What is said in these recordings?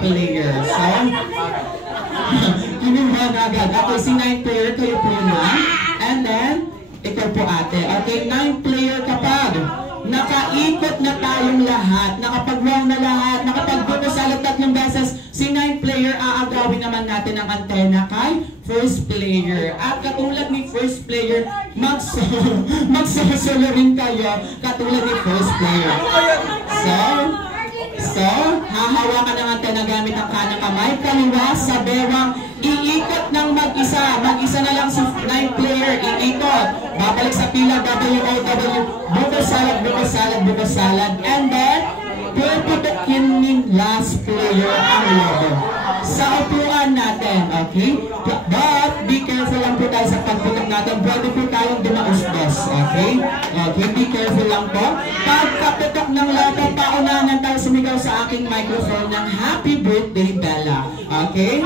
player. So, kinuha na agad. Okay, si 9 player, kayo po na. And then, ikaw po ate. Okay, 9 player kapag nakaikot na tayong lahat, nakapag-round na lahat, nakapag-bukusalat 3 beses, si 9 player, aagawin naman natin ang antena kay first player. At katulad ni first player, magsasolo rin kayo katulad ni first player. So, hahawakan ng antena gamit ang kanyang kamay, kaliwa sa bewang, iikot ng mag-isa. Mag-isa na lang si 9 player, iikot. Babalik sa pila, WOW, bukas salad. And then, puputukin ng last player ang lobo. Sa upuan natin, okay? But, be careful lang po tayo sa pagputok natin. Pwede po tayong dumaustos, okay? Okay, be careful lang po. Pagkaputok ng lobo, paunahan tayo sumigaw sa aking microphone ng Happy Birthday, Bella. Okay?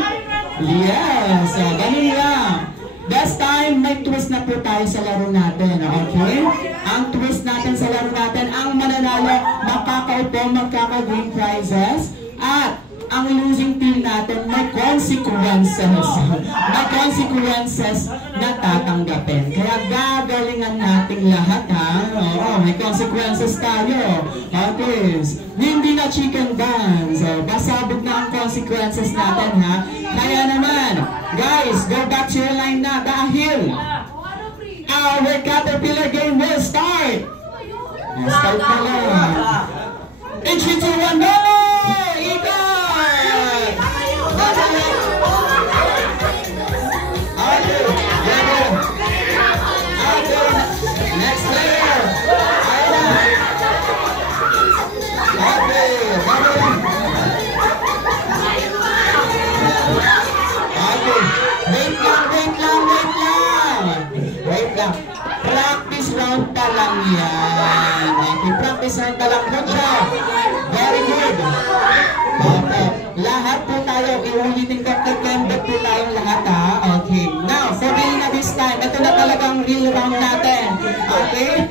Yes, so ganun lang. This time, may twist na po tayo sa laro natin, okay? Ang twist natin sa laro natin, ang mananalo, makakaupo, magkaka-green prizes, at ang losing team natin, may consequences. May consequences na tatanggapin. Kaya gagalingan natin lahat, ha? Oo, may consequences tayo. Okay. Hindi na chicken dance. Basabog na ang consequences natin, ha? Kaya naman, guys, go back to your line na dahil our Caterpillar game will start. Start na lang. In 3, 2, 1, go! Next player. Wait lang. Practice round pa lang yan. Okay, practice round pa lang po siya. Very good. Okay. Lahat po tayo, iulitin ko, kakembet po tayong lahat, ha? Okay. Now, for real na this time, ito na talagang real round natin. Okay?